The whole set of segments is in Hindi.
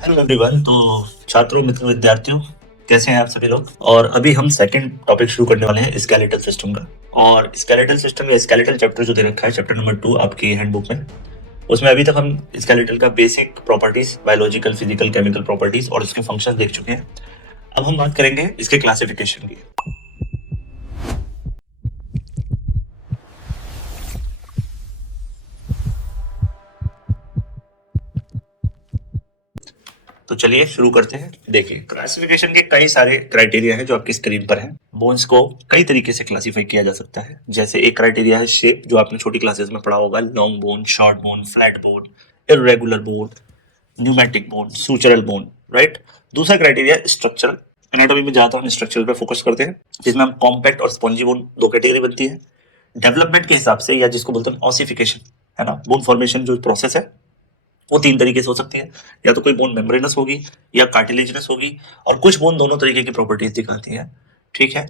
Hello everyone. तो छात्रों, मित्रों, विद्यार्थियों, कैसे हैं आप सभी लोग। और अभी हम सेकंड टॉपिक शुरू करने वाले हैं स्केलेटल सिस्टम का। और स्केलेटल सिस्टम या स्केलेटल चैप्टर जो दे रखा है, चैप्टर नंबर 2 आपकी हैंडबुक में, उसमें अभी तक हम स्केलेटल का basic properties, biological, physical, chemical properties और उसके फंक्शन देख चुके हैं। अब हम बात करेंगे इसके क्लासिफिकेशन की। तो चलिए शुरू करते हैं। देखिए, क्लासिफिकेशन के कई सारे क्राइटेरिया हैं जो आपकी स्क्रीन पर हैं। बोन्स को कई तरीके से क्लासिफाई किया जा सकता है। जैसे एक क्राइटेरिया है शेप, जो आपने छोटी क्लासेस में पढ़ा होगा। Long bone, short bone, flat bone, irregular bone, pneumatic bone, sutural bone, right. दूसरा क्राइटेरिया स्ट्रक्चरल। एनाटॉमी में ज्यादातर हम स्ट्रक्चरल पे फोकस करते हैं, जिसमें हम कॉम्पैक्ट और स्पॉन्जी बोन दो कैटेगरी बनती है। डेवलपमेंट के हिसाब से, या जिसको बोलते हैं ऑसिफिकेशन, है ना, बोन फॉर्मेशन जो प्रोसेस है, वो तीन तरीके से हो सकती है। या तो कोई बोन मेम्ब्रेनस होगी या कार्टिलेजिनस होगी, और कुछ बोन दोनों तरीके की प्रॉपर्टीज दिखाती है। ठीक है।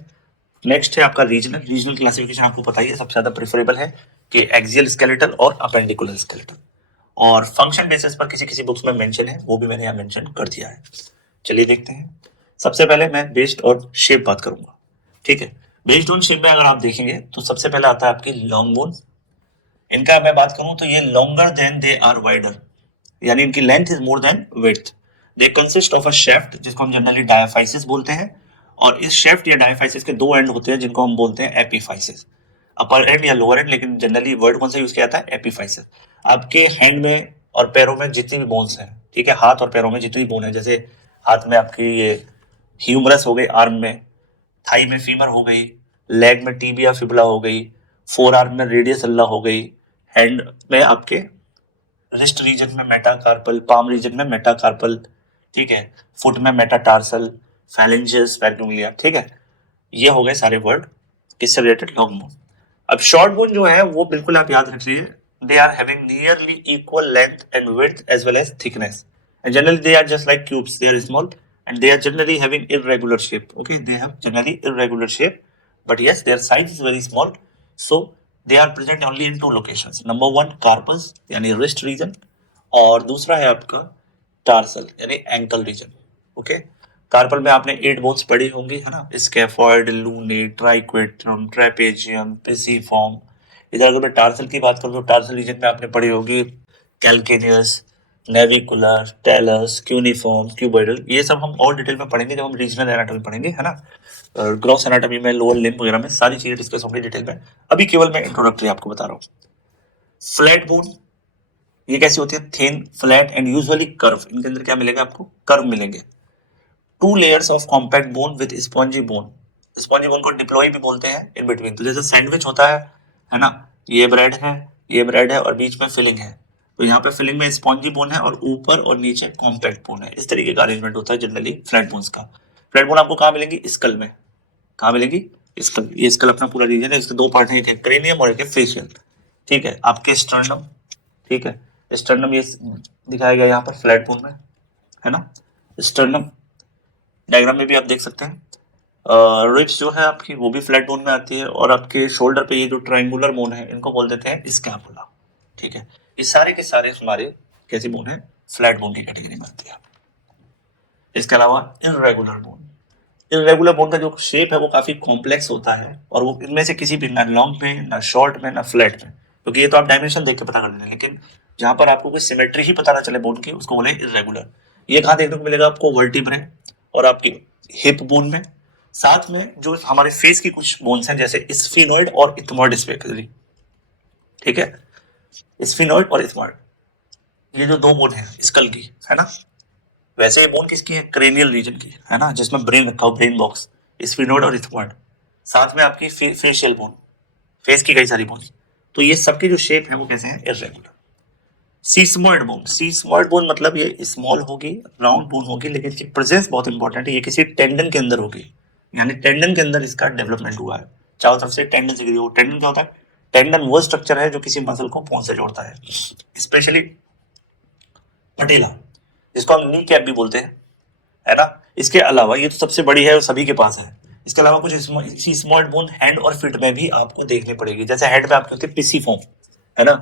नेक्स्ट है आपका रीजनल। रीजनल क्लासिफिकेशन आपको पता ही है, सबसे ज्यादा प्रेफरेबल है कि एक्सियल स्केलेटल और अपेंडिकुलर स्केलेटल। और फंक्शन बेसिस पर किसी किसी बुक्स में मेंशन है, वो भी मैंने यहाँ मेंशन कर दिया है। चलिए देखते हैं। सबसे पहले मैं बेस्ड और शेप बात करूंगा। ठीक है। बेस्ड ऑन शेप में अगर आप देखेंगे तो सबसे पहले आता है आपकी लॉन्ग बोन। इनका मैं बात करूं तो ये longer than they are wider, यानी इनकी length is more than width. They consist of a shaft, जिसको हम जनरली डायाफाइसिस बोलते हैं। और इस शेफ्ट या डायाफाइसिस के दो एंड होते हैं, जिनको हम बोलते हैं एपीफाइसिस। अपर एंड या लोअर एंड, लेकिन जनरली वर्ड कौन सा यूज किया जाता है? एपीफाइसिस। आपके हैंड में और पैरों में जितनी भी बोन्स हैं, ठीक है, हाथ और पैरों में जितनी बोन है, जैसे हाथ में आपकी ये ह्यूमरस हो गई, आर्म में थाई में फीमर हो गई, लेग में टीबिया फिबुला हो गई, फोर आर्म में रेडियस अल्ला हो गई, हैंड में आपके रिस्ट रीजन में मेटाकार्पल, पाम रीजन में मेटाकार्पल, ठीक है, फुट में मेटाटार्सल, फैलेंजेस, पैर की उंगलियां, ठीक है। ये हो गए सारे वर्ड किससे रिलेटेड? Long bone. अब शॉर्ट बोन जो है वो बिल्कुल आप याद रखिए, they are having nearly equal length and width as well as thickness, and generally they are just like cubes, they are small and they are generally having irregular shape. Okay, they have generally irregular shape, but yes, their size is very small. So they are present only in two locations. Number one, carpus यानी wrist region, और दूसरा है आपका टार्सल यानी एंकल रीजन। ओके। कार्पल में आपने 8 बोन्स पढ़ी होंगी, है ना, scaphoid, lunate, triquetrum, trapezium, pisiform. इधर अगर मैं टार्सल की बात करूं तो टार्सल रीजन में आपने पढ़ी होगी calcaneus, navicular, tells, cuneiform, cuboidal. ये सब हम और डिटेल में पढ़ेंगे जब हम रीजनल एनाटॉमी पढ़ेंगे, है ना। ग्रॉस एनाटॉमी में, लोअर लिम्ब वगैरह में सारी चीजें डिस्कस होंगी डिटेल में। अभी केवल मैं इंट्रोडक्टरी आपको बता रहा हूँ। फ्लैट बोन ये कैसी होती है? Thin, flat and usually curve. इनके अंदर क्या मिलेगा आपको? कर्व मिलेंगे। Two layers of compact bone with spongy bone. Spongy bone को डिप्लॉय भी बोलते हैं इन बिटवीन। तो जैसे सैंडविच होता है ना, ये ब्रेड है, ये ब्रेड है और बीच में फिलिंग है। तो यहाँ पे फिलिंग में स्पॉन्जी बोन है और ऊपर और नीचे कॉम्पैक्ट बोन है। इस तरीके का अरेंजमेंट होता है जनरली फ्लैट बोन्स का। फ्लैट बोन आपको कहाँ मिलेंगी? स्कल में। कहाँ मिलेगी? स्कल। ये स्कल अपना पूरा रीजन है, इसके दो पार्ट है, एक है क्रेनियम और एक है फेशियल। ठीक है। आपके स्टर्नम, ठीक है, स्टर्नम ये दिखाया गया यहाँ पर फ्लैट बोन में, है ना। स्टर्नम डायग्राम में भी आप देख सकते हैं। रिब्स जो है आपकी वो भी फ्लैट बोन में आती है, और आपके शोल्डर पे ये जो ट्रायंगुलर बोन है इनको बोल देते हैं स्कैपुला। ठीक है। ये सारे के सारे हमारे कैसे बोन है? फ्लैट बोन की कैटेगरी में आती है। इसके अलावा इरेगुलर बोन। इरेगुलर बोन का जो शेप है वो काफी कॉम्प्लेक्स होता है, और वो इनमें से किसी भी, ना लॉन्ग में, ना शॉर्ट में, ना फ्लैट में, क्योंकि ये तो आप डायमेंशन देख के पता कर लेंगे, लेकिन जहां पर आपको कोई सिमेट्री ही पता ना चले बोन की, उसको बोले इरेगुलर। ये कहाँ देखने को मिलेगा आपको? वर्टिब्रे और आपकी हिप बोन में। साथ में जो हमारे फेस की कुछ बोन्स हैं, जैसे स्फिनोइड और इथमॉइड स्पेक्युलरी। ठीक है। स्फिनोइड और इथमॉइड, ये जो दो बोन है स्कल की, है ना। वैसे ये बोन किसकी है? क्रेनियल रीजन की, है ना, जिसमें ब्रेन रखा हो, ब्रेन बॉक्स। स्फिनोइड और इथमॉइड। साथ में आपकी फेशियल बोन, फेस की कई सारी बोन। तो ये सबके जो शेप है वो कैसे हैं? इरेगुलर। सीस्मोइड बोन। सीस्मोइड बोन मतलब ये स्मॉल होगी, राउंड बोन होगी, लेकिन इसकी प्रेजेंस बहुत इंपॉर्टेंट है, ये किसी टेंडन के अंदर होगी, यानी टेंडन के अंदर इसका डेवलपमेंट हुआ है। चारों तरफ से टेंडन से घिरी हो। टेंडन क्या होता है? टेंडन वो स्ट्रक्चर है जो किसी मसल को बोन से जोड़ता है, स्पेशली पटेला, जिसको हम नी कैप भी बोलते हैं, है ना। इसके अलावा ये तो सबसे बड़ी है और सभी के पास है। इसके अलावा कुछ स्मॉल बोन हैंड और फीट में भी आपको देखनी पड़ेगी। जैसे हेड में आपके होते हैं पिसिफॉर्म, है ना,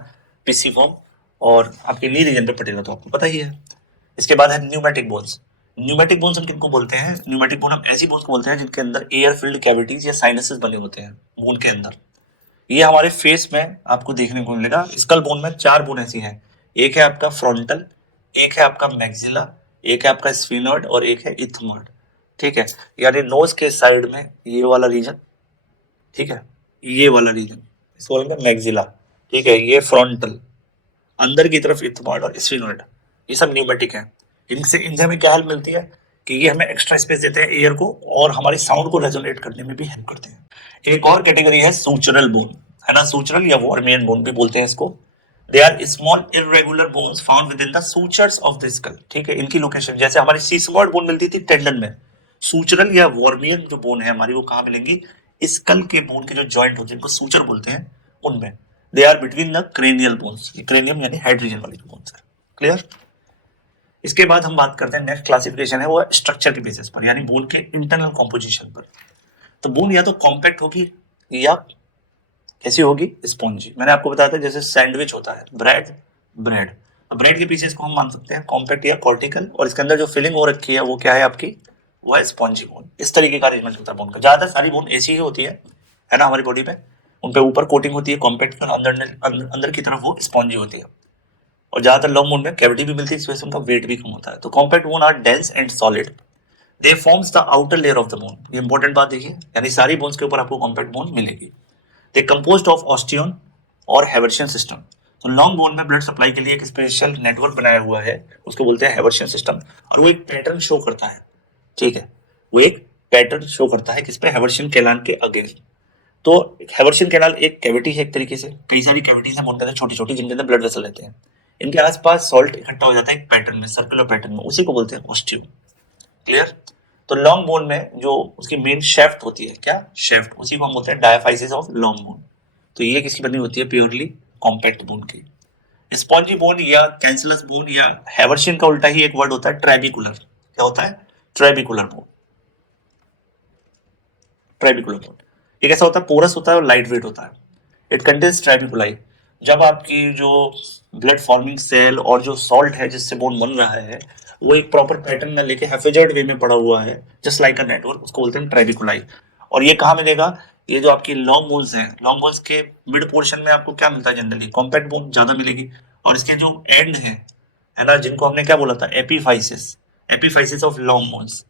पिसिफॉर्म, और आपके नी रीजन पे पटेला तो आपको पता ही है। इसके बाद है न्यूमेटिक बोन्स। न्यूमेटिक बोन्स हम किनको बोलते हैं? न्यूमेटिक बोन हम ऐसी बोन्स को बोलते हैं जिनके अंदर एयर फिल्ड कैविटीज या साइनसेस बने होते हैं बोन के अंदर। ये हमारे फेस में आपको देखने को मिलेगा। स्कल बोन में 4 बोन ऐसी हैं, एक है आपका फ्रंटल, एक है आपका मैक्सिला, एक है आपका स्फीनोइड और एक है इथमोइड। ठीक है, यानी नोज के साइड में ये वाला रीजन, ठीक है, ये वाला रीजन इसको बोलेंगे मैक्सिला। ठीक है, ये फ्रंटल, अंदर की तरफ इथमोइड और स्फीनोइड, ये सब न्यूमेटिक है। इनसे हमें क्या हेल्प मिलती है कि ये हमें एक्स्ट्रा स्पेस देते हैं एयर को और हमारी साउंड को रेजोनेट करने में भी हेल्प करते हैं। एक और कैटेगरी है सूचरल बोन, है ना, सूचरल या वॉर्मियन बोन भी बोलते हैं इसको। They are small irregular bones found within the sutures of the skull. ठीक है, इनकी लोकेशन जैसे हमारी सीसमॉइड बोन मिलती थी टेंडन में, सूचरल या वॉर्मियन जो बोन है हमारी वो कहाँ मिलेंगी? स्कल के बोन के जो जॉइंट होते हैं जिनको सूचर बोलते हैं उनमें। They are between the cranial bones, cranium यानी हेड रीजन वाली बोन्स है। क्लियर? इसके बाद हम बात करते हैं नेक्स्ट क्लासिफिकेशन है वो स्ट्रक्चर के बेसिस पर, यानी बोन के इंटरनल कॉम्पोजिशन पर। तो बोन या तो कॉम्पैक्ट होगी या कैसी होगी? स्पॉन्जी। मैंने आपको बताया था जैसे सैंडविच होता है, ब्रेड ब्रेड के पीछे इसको हम मान सकते हैं कॉम्पैक्ट या कॉर्टिकल, और इसके अंदर जो फिलिंग हो रखी है वो क्या है आपकी? वो है स्पॉन्जी बोन। इस तरीके का अरेंजमेंट होता है बोन का। ज्यादातर सारी बोन ऐसी ही होती है ना, हमारी बॉडी पे उन पे ऊपर कोटिंग होती है कॉम्पैक्ट, अंदर की तरफ वो स्पॉन्जी होती है। और ज्यादातर लॉन्ग बोन में कैविटी भी मिलती है, इस वजह से उनका वेट भी कम होता है। तो compact bone are dense and solid, they forms the outer layer of the bone. ये इंपॉर्टेंट बात देखिए, यानी सारी बोन्स के ऊपर आपको कॉम्पैक्ट बोन मिलेगी। दे कंपोज्ड ऑफ ऑस्टियन और हैवर्शियन सिस्टम। तो लॉन्ग बोन में ब्लड सप्लाई के लिए एक स्पेशल नेटवर्क बनाया हुआ है, उसको बोलते हैं हैवर्शियन सिस्टम, और वो एक पैटर्न शो करता है। ठीक है, वो एक पैटर्न शो करता है किस पे? हैवर्शियन कैनाल के अगेंस्ट। तो हैवर्शियन कैनाल एक कैविटी है, एक तरीके से कई सारी कैविटीज हैं बोन के अंदर छोटी छोटी, जिनके अंदर ब्लड वेसल रहते हैं। इनके आसपास सॉल्ट इकट्ठा हो जाता है एक पैटर्न में, सर्कुलर पैटर्न में, उसी को बोलते हैं ऑस्टियो। क्लियर? तो लॉन्ग बोन में जो उसकी मेन शेफ्ट होती है, क्या शेफ्ट, उसी को हम बोलते हैं डायाफाइसिस ऑफ लॉन्ग बोन। तो ये किसकी बनी होती है? प्योरली कॉम्पैक्ट बोन की। स्पॉन्जी बोन या कैंसलस बोन या हैवर्शियन का उल्टा ही एक वर्ड होता है ट्रेबिकुलर। क्या होता है? Trabecular bone. ट्रेबिकुलर बोन ये कैसा होता है? पोरस होता है और लाइट वेट होता है। It contains trabeculae. जब आपकी जो ब्लड फॉर्मिंग सेल और जो सॉल्ट है जिससे बोन बन रहा है वो एक प्रॉपर पैटर्न में लेके हैफेजर्ड वे में पड़ा हुआ है, जस्ट लाइक अ नेटवर्क, उसको बोलते हैं ट्रेबिकुलाई। और ये कहाँ मिलेगा? ये जो आपकी लॉन्ग बोन्स हैं, लॉन्ग बोन्स के मिड पोर्शन में आपको क्या मिलता है? जनरली कॉम्पैक्ट बोन ज्यादा मिलेगी, और इसके जो एंड है ना, जिनको हमने क्या बोला था? Epiphysis, epiphysis of long bones.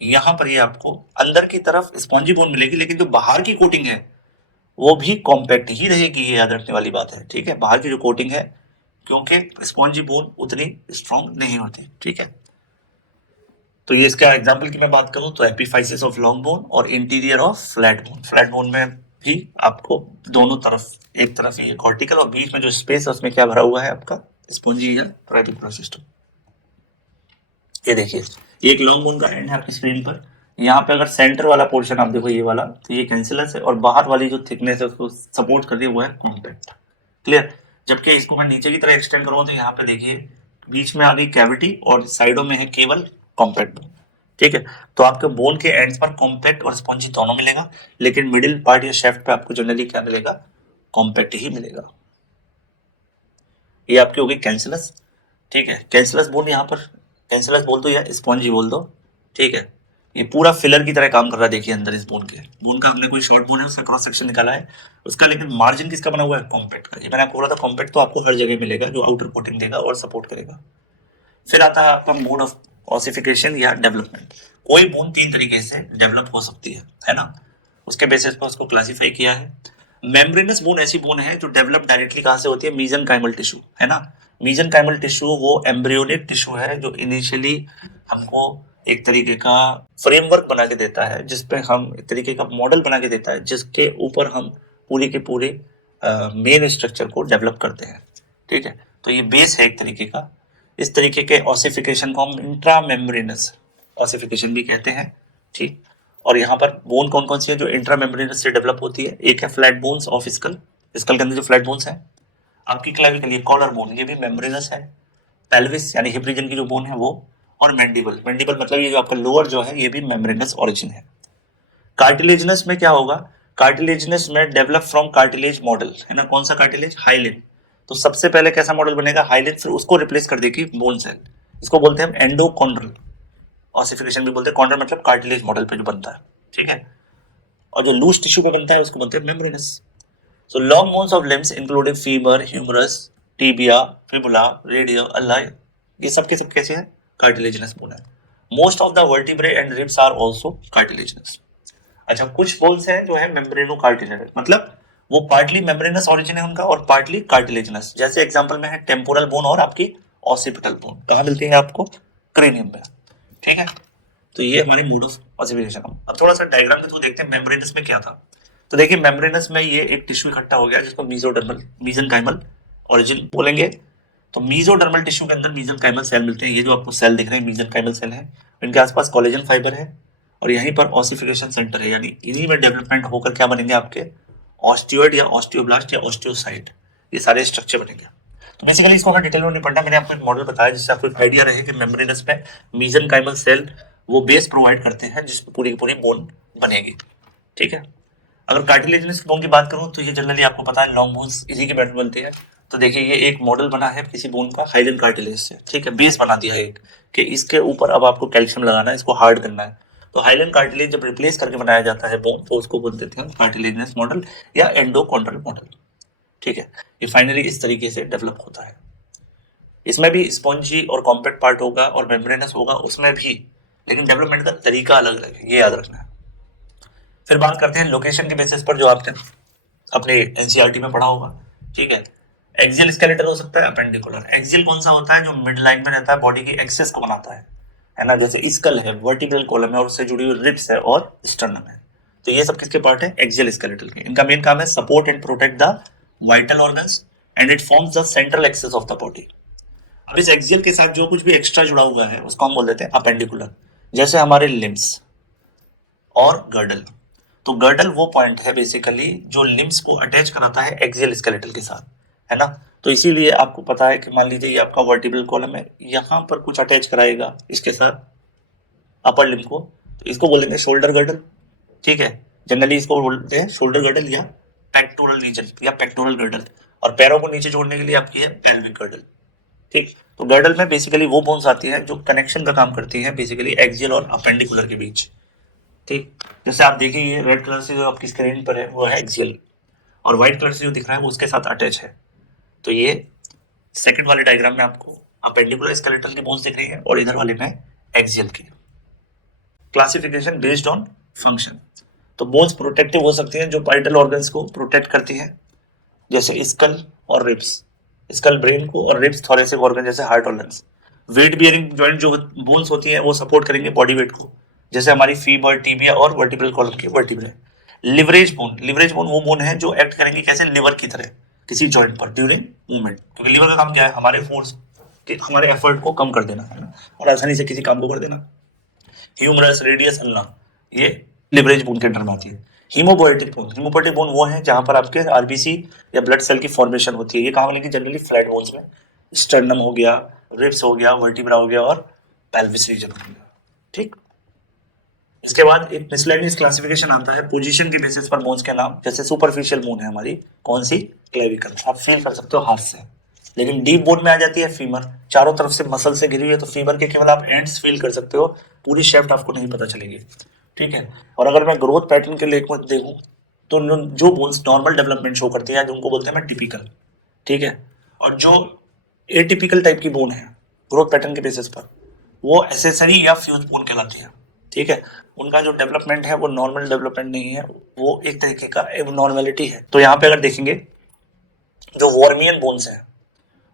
यहाँ पर ये आपको अंदर की तरफ स्पॉन्जी बोन मिलेगी, लेकिन जो बाहर की कोटिंग है वो भी कॉम्पैक्ट ही रहेगी, ये याद रखने वाली बात है। ठीक है, बाहर की जो कोटिंग है, क्योंकि स्पॉन्जी बोन उतनी स्ट्रॉन्ग नहीं होती। ठीक है, तो ये इसका एग्जांपल की मैं बात करूं तो एपीफाइसिस ऑफ लॉन्ग बोन और interior of flat bone. Flat bone में भी आपको दोनों तरफ, एक तरफ ये कॉर्टिकल और बीच में जो स्पेस है उसमें क्या भरा हुआ है? आपका स्पॉन्जी या ट्रेबिकुलर सिस्टम। ये देखिए, ये एक लॉन्ग बोन का एंड है आपकी स्क्रीन पर। यहाँ पे अगर सेंटर वाला पोर्शन आप देखो ये वाला, तो ये कैंसिलस है, और बाहर वाली जो थिकनेस है उसको सपोर्ट कर रही है वो है कॉम्पैक्ट। क्लियर? जबकि इसको मैं नीचे की तरह एक्सटेंड करूँ तो यहाँ पे देखिए बीच में आ गई कैविटी और साइडों में है केवल कॉम्पैक्ट बोन। ठीक है, तो आपके बोन के एंड्स पर कॉम्पैक्ट और स्पॉन्जी दोनों मिलेगा, लेकिन मिडिल पार्ट या शेफ्ट पे आपको जनरली क्या मिलेगा? कॉम्पैक्ट ही मिलेगा। ये आपकी होगी कैंसिलस। ठीक है, कैंसिलस बोन यहाँ पर कैंसिलस बोल दो या स्पॉन्जी बोल दो। ठीक है, ये पूरा फिलर की तरह काम कर रहा है। देखिए अंदर इस बोन के, बोन का हमने कोई शॉर्ट बोन है उसका क्रॉस सेक्शन निकाला है उसका, लेकिन मार्जिन किसका बना हुआ है? कॉम्पैक्ट का। ये मैंने आपको बोला था कॉम्पैक्ट तो आपको हर जगह मिलेगा, जो आउटर कोटिंग देगा और सपोर्ट करेगा। फिर आता है आपका मोड ऑफ ऑसिफिकेशन या डेवलपमेंट। कोई बोन 3 तरीके से डेवलप हो सकती है ना, उसके बेसिस पर उसको क्लासिफाई किया है। मेम्ब्रेनस बोन ऐसी बोन है जो डेवलप डायरेक्टली कहाँ से होती है? मीजनकाइमल टिश्यू, है ना। मीजनकाइमल टिश्यू वो एम्ब्रियोनिक टिश्यू है जो इनिशियली हमको एक तरीके का फ्रेमवर्क बना के देता है, जिसपे हम एक तरीके का मॉडल बना के देता है, जिसके ऊपर हम पूरी के पूरे मेन स्ट्रक्चर को डेवलप करते हैं। ठीक है, तो ये बेस है एक तरीके का। इस तरीके के ऑसिफिकेशन को हम इंट्रामेम्ब्रेनस ऑसिफिकेशन भी कहते हैं। ठीक, और यहाँ पर बोन कौन कौन सी है जो इंट्रामेम्ब्रेनस से डेवलप होती है? एक है flat bones of skull, skull के अंदर जो फ्लैट बोन्स है। आपकी क्लेविकल, ये कॉलर बोन, ये भी मेम्ब्रेनस है। पेल्विस यानी हिप रीजन की जो बोन है वो, और मैंडिबल, मैंडिबल मतलब ये जो आपका लोअर जो है ये भी मेम्ब्रेनस ओरिजिन है। कार्टिलेजिनस में क्या होगा? कार्टिलेजिनस में डेवलप फ्रॉम कार्टिलेज मॉडल, है ना। कौन सा कार्टिलेज? हाइलिन। तो सबसे पहले कैसा मॉडल बनेगा? हाइलिन, फिर उसको रिप्लेस कर देगी बोन सेल। इसको बोलते हैं हम एंडोकॉन्ड्रल ऑसिफिकेशन भी बोलते हैं। कॉन्ड्रल मतलब कार्टिलेज मॉडल पे जो बनता है, ठीक है। और जो लूज टिश्यू पे बनता है उसको बोलते हैं membranous. So long bones of limbs including femur, humerus, tibia, fibula, radial, ulna, ये सब के सब कैसे हैं? कार्टिलेजिनस बोन है। Most of the vertebrae and ribs are also cartilaginous. अच्छा, कुछ बोन्स हैं जो है मेम्ब्रेनो कार्टिलेजिनस, मतलब वो पार्टली मेम्ब्रेनस ओरिजिन है उनका और पार्टली कार्टिलेजिनस। जैसे एग्जांपल में है टेम्पोरल बोन और आपकी ऑसिपिटल बोन। कहाँ मिलती है आपको? क्रेनियम में, ठीक है। तो ये हमारे मोड ऑफ ऑसिफिकेशन। अब थोड़ा सा डायग्राम के थ्रू देखते हैं मेम्ब्रेनस में क्या था। तो देखिए मेम्ब्रेनस में ये एक टिश्यू इकट्ठा हो गया जिसको मीजोडर्मल मीजनकाइमल ओरिजिन बोलेंगे। तो मीजोडर्मल टिश्यू के अंदर मीजनकाइमल सेल मिलते हैं। ये जो आपको सेल दिख रहे हैं मीजनकाइमल सेल है, इनके आसपास कोलेजन फाइबर है और यहीं पर ऑसिफिकेशन सेंटर है, यानी इन्हीं में डेवलपमेंट होकर क्या बनेंगे आपके ऑस्टियोइड या ऑस्टियोब्लास्ट या ऑस्टियोसाइट, ये सारे स्ट्रक्चर बनेंगे। तो बेसिकली इसको अगर डिटेल में नहीं पढ़ना, मैंने आपको एक मॉडल बताया जिससे आपको एक आइडिया रहे कि मेम्ब्रेनस में मीजनकाइमल सेल वो बेस प्रोवाइड करते हैं जिसमें पूरी की पूरी बोन बनेगी, ठीक है। अगर कार्टिलेजिनस बोन की बात करूं तो ये जनरली आपको पता है लॉन्ग बोन्स इसी के बैटर बनते हैं। तो देखिए ये एक मॉडल बना है किसी बोन का हाइलन कार्टिलेज से, ठीक है, बेस बना दिया है एक कि इसके ऊपर अब आपको कैल्शियम लगाना है, इसको हार्ड करना है। तो हाइलन कार्टिलेज जब रिप्लेस करके बनाया जाता है बोन तो उसको बोल देते हैं कार्टिलेजिनस मॉडल या एंडोकॉन्ड्रल मॉडल, ठीक है। ये फाइनली इस तरीके से डेवलप होता है। इसमें भी स्पॉन्जी और कॉम्पैक्ट पार्ट होगा और मेम्ब्रेनस होगा उसमें भी, लेकिन डेवलपमेंट का तरीका अलग अलग है, ये याद रखना है। फिर बात करते हैं लोकेशन के बेसिस पर जो आपने अपने एनसीईआरटी में पढ़ा होगा, ठीक है। एक्सियल स्केलेटन हो सकता है, अपेंडिकुलर। एक्सियल कौन सा होता है? जो मिड लाइन में रहता है, बॉडी की एक्सेस को बनाता है ना, जैसे स्कल है, वर्टिब्रल कॉलम है और उससे जुड़ी हुई रिब्स है और स्टर्नम है। तो ये सब किसके पार्ट है? एक्सियल स्केलेटल के। इनका मेन काम है support and protect the vital organs and it forms the central access of the body. अब इस एक्सियल के साथ जो कुछ भी एक्स्ट्रा जुड़ा हुआ है उसको हम बोल देते हैं अपेंडिकुलर, जैसे हमारे लिम्स और गर्डल। तो गर्डल वो पॉइंट है बेसिकली जो लिम्स को अटैच कराता है एक्सियल स्केलेटल के साथ, है ना। तो इसीलिए आपको पता है कि मान लीजिए ये आपका वर्टिब्रल कॉलम है, यहाँ पर कुछ अटैच कराएगा इसके साथ अपर लिम्ब को, तो इसको बोलेंगे शोल्डर गर्डल, ठीक है। जनरली इसको बोलते हैं शोल्डर गर्डल या पेक्टोरल रीजन या पेक्टोरल गर्डल। और पैरों को नीचे जोड़ने के लिए आपकी है पेल्विक गर्डल, ठीक। तो गर्डल में बेसिकली वो बोन्स आती है जो कनेक्शन का काम करती है बेसिकली एक्सियल और अपेंडिकुलर के बीच, ठीक। जैसे आप देखिए ये रेड कलर से जो आपकी स्क्रीन पर है वो है एक्सियल और व्हाइट कलर से जो दिख रहा है वो उसके साथ अटैच है। तो ये सेकंड वाले डायग्राम में आपको अपेंडिकुलर स्केलेटल की बोन्स दिख रही है और इधर वाले में एक्सियल की। Classification based on function. तो बोन्स प्रोटेक्टिव हो सकती हैं जो वाइटल ऑर्गन्स को प्रोटेक्ट करती है, जैसे स्कल और रिब्स, स्कल ब्रेन को और रिब्स थोरेसिक ऑर्गन जैसे हार्ट और लंग्स। वेट बियरिंग जॉइंट जो बोन्स होती है वो सपोर्ट करेंगे बॉडी वेट को, जैसे हमारी फीबर, टीबिया और वर्टिब्रल कॉलम की vertebrae. Leverage bone, leverage bone वो बोन है जो एक्ट करेंगे कैसे? लिवर की तरह किसी जॉइंट पर ड्यूरिंग मूवमेंट, क्योंकि लिवर का काम क्या है? हमारे फोर्स कि हमारे एफर्ट को कम कर देना, है ना, और आसानी से किसी काम को कर देना। ह्यूमरस, रेडियस, अल्ना, ये लिवरेज बोन के अंडर में आती है। हीमोपोएटिक बोन, हीमोपोएटिक बोन वो है जहां पर आपके आरबीसी या ब्लड सेल की फॉर्मेशन होती है। ये कहाँ मिलेगी? जनरली फ्लैट बोन्स में, स्टर्नम हो गया, रिब्स हो गया, वर्टिब्रा हो गया और पेल्विस रीजन हो गया, ठीक। इसके बाद एक मिसलेनियस क्लासिफिकेशन आता है पोजीशन के बेसिस पर बोन्स के नाम, जैसे सुपरफिशियल बोन है हमारी कौन सी? क्लेविकल, आप फील कर सकते हो हाथ से। लेकिन डीप बोन में आ जाती है फीमर, चारों तरफ से मसल से घिरी हुई है, तो फीमर के केवल आप एंड्स फील कर सकते हो, पूरी शेफ्ट आपको नहीं पता चलेगी, ठीक है। और अगर मैं ग्रोथ पैटर्न के लिए देखूं तो जो बोन्स नॉर्मल डेवलपमेंट शो करती है उनको बोलते हैं टिपिकल, ठीक है। और जो एटिपिकल टाइप की बोन है ग्रोथ पैटर्न के बेसिस पर वो एसेसरी या फ्यूज बोन कहलाती है, ठीक है। उनका जो डेवलपमेंट है वो नॉर्मल डेवलपमेंट नहीं है, वो एक तरीके का एबनॉर्मेलिटी है। तो यहाँ पे अगर देखेंगे जो वॉर्मियन बोन्स है,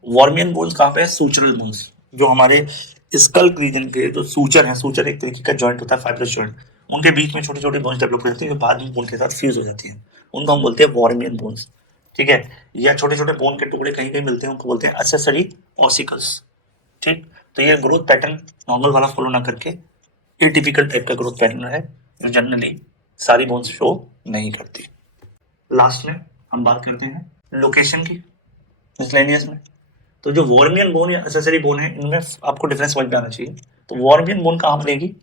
वॉर्मियन बोन्स कहाँ पे है? सूचरल बोन्स, जो हमारे स्कल रीजन के जो सूचर है, सूचर एक तरीके का जॉइंट होता है, फाइब्रस जॉइंट, उनके बीच में छोटी छोटी बोन्स डेवलप हो जाती है जो बाद में बोन के साथ फ्यूज हो जाती है, उनको हम बोलते हैं वॉर्मियन बोन्स, ठीक है। या छोटे छोटे बोन के टुकड़े कहीं कहीं मिलते हैं, उनको बोलते हैं एक्सेसरी ऑसिकल्स, ठीक। तो ये ग्रोथ पैटर्न नॉर्मल वाला फॉलो ना करके एटिपिकल टाइप का ग्रोथ पैटर्न है जो जनरली सारी बोन्स शो नहीं करती। लास्ट में हम बात करते हैं लोकेशन की मिसलेनियस में। तो जो वॉर्मियन बोन या एक्सेसरी बोन है इनमें आपको डिफरेंस समझ में आना चाहिए। तो वॉर्मियन बोन कहाँ मिलेगी?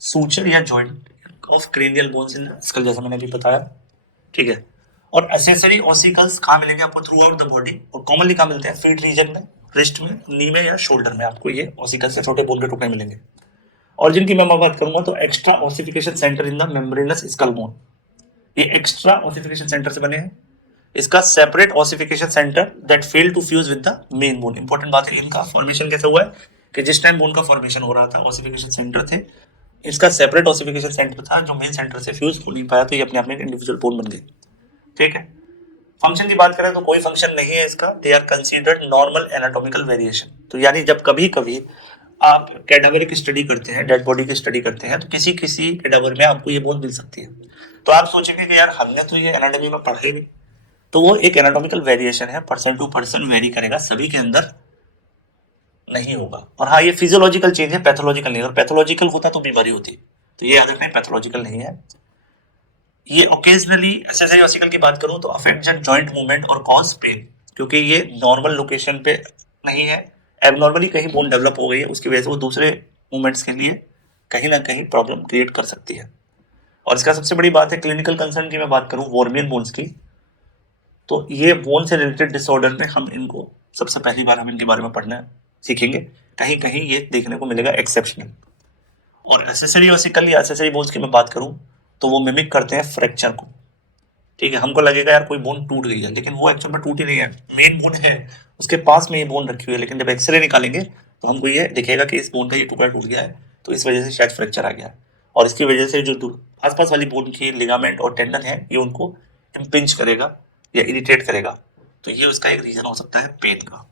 सूचर या joint of cranial bones in school, जैसा मैंने अभी बताया, ठीक है। और एक्सेसरी ऑसिकल्स कहाँ मिलेंगे आपको? थ्रू आउट द बॉडी, और कॉमनली कहाँ मिलते हैं? फीट रीजन में रिस्ट में, नी में या शोल्डर में आपको ये ऑसिकल से छोटे बोन के टुकड़े मिलेंगे। और जिनकी मैं बात करूंगा तो extra ossification centre in the membranous skull bone, ये एक्स्ट्रा ऑसिफिकेशन सेंटर से बने हैं। इसका separate ossification centre that fail to fuse with the main bone. Important बात है, इनका फॉर्मेशन कैसे हुआ है कि जिस टाइम बोन का फॉर्मेशन हो रहा था ऑसिफिकेशन सेंटर थे, इसका सेपरेट ऑसिफिकेशन सेंटर था जो मेन सेंटर से फ्यूज हो नहीं पाया, तो ये अपने आप में इंडिविजुअल बोन बन गए। ठीक है, फंक्शन की बात करें तो कोई फंक्शन नहीं है इसका, they are considered normal anatomical variation. तो यानी जब कभी कभी आप कैडावर की स्टडी करते हैं, डेड बॉडी की स्टडी करते हैं, तो किसी किसी कैडावर में आपको ये बोन मिल सकती है। तो आप सोचेंगे कि यार हमने तो ये एनाटॉमी में पढ़ा ही नहीं, तो वो एक एनाटॉमिकल वेरिएशन है, पर्सन टू पर्सन वेरी करेगा, सभी के अंदर नहीं होगा। और हाँ, ये फिजियोलॉजिकल चेंज है, पैथोलॉजिकल नहीं। और पैथोलॉजिकल होता तो बीमारी होती, तो ये याद रखना, पैथोलॉजिकल नहीं है। ये ओकेजनली एक्सेसरी ऑसिकल की बात करूं तो अफेक्ट जॉइंट मूवमेंट और कॉज पेन, क्योंकि ये नॉर्मल लोकेशन पे नहीं है, एबनॉर्मली कहीं बोन डेवलप हो गई है, उसकी वजह से वो दूसरे मूवमेंट्स के लिए कहीं ना कहीं प्रॉब्लम क्रिएट कर सकती है। और इसका सबसे बड़ी बात है क्लिनिकल कंसर्न की मैं बात करूं वॉर्मियन बोन्स की, तो ये बोन से रिलेटेड डिसऑर्डर में हम इनको सबसे पहली बार हम इनके बारे में पढ़ना सीखेंगे। कहीं कहीं ये देखने को मिलेगा एक्सेप्शनल। और एक्सेसरी ऑसिकल या एक्सेसरी बोन्स की मैं बात करूं तो वो मिमिक करते हैं फ्रैक्चर को। ठीक है, हमको लगेगा यार कोई बोन टूट गई है, लेकिन वो एक्चुअल में टूटी नहीं है, मेन बोन है उसके पास में ये बोन रखी हुई है। लेकिन जब एक्सरे निकालेंगे तो हमको ये दिखेगा कि इस बोन का ये टुकड़ा टूट गया है, तो इस वजह से शायद फ्रैक्चर आ गया है। और इसकी वजह से जो आसपास वाली बोन की लिगामेंट और टेंडन है, ये उनको इम्पिंच करेगा या इरिटेट करेगा, तो ये उसका एक रीजन हो सकता है पेन का।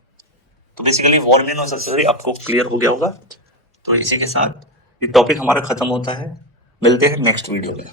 तो बेसिकली वॉर्मियन और एक्सेसरी आपको क्लियर हो गया होगा। तो इसी के साथ ये टॉपिक हमारा खत्म होता है, मिलते हैं नेक्स्ट वीडियो में।